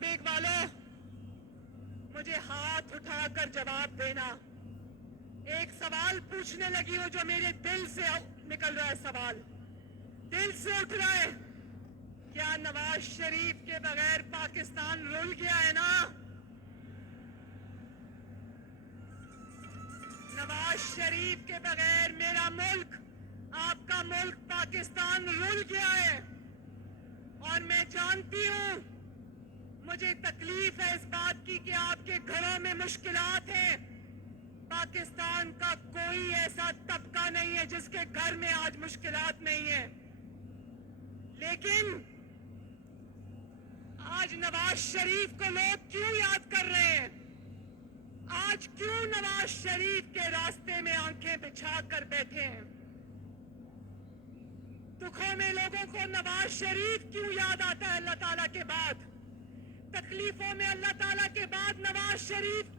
Bag والوں مجھے ہاتھ اٹھا کر جواب دینا. ایک سوال پوچھنے لگی ہوں جو میرے دل سے نکل رہا ہے. سوال دل سے اٹھ رہا ہے. کیا نواز شریف کے بغیر پاکستان رول گیا ہے نا؟ نواز شریف کے بغیر میرا ملک، آپ کا ملک پاکستان رول گیا ہے. اور میں جانتی ہوں، مجھے تکلیف ہے اس بات کی کہ آپ کے گھروں میں مشکلات ہیں. پاکستان کا کوئی ایسا طبقہ نہیں ہے جس کے گھر میں آج مشکلات نہیں ہیں. لیکن آج نواز شریف کو لوگ کیوں یاد کر رہے ہیں؟ آج کیوں نواز شریف کے راستے میں آنکھیں بچھا کر بیٹھے ہیں؟ دکھوں میں لوگوں کو نواز شریف کیوں یاد آتا ہے اللہ تعالیٰ کے بعد؟ تکلیفوں میں اللہ تعالیٰ کے بعد نواز شریف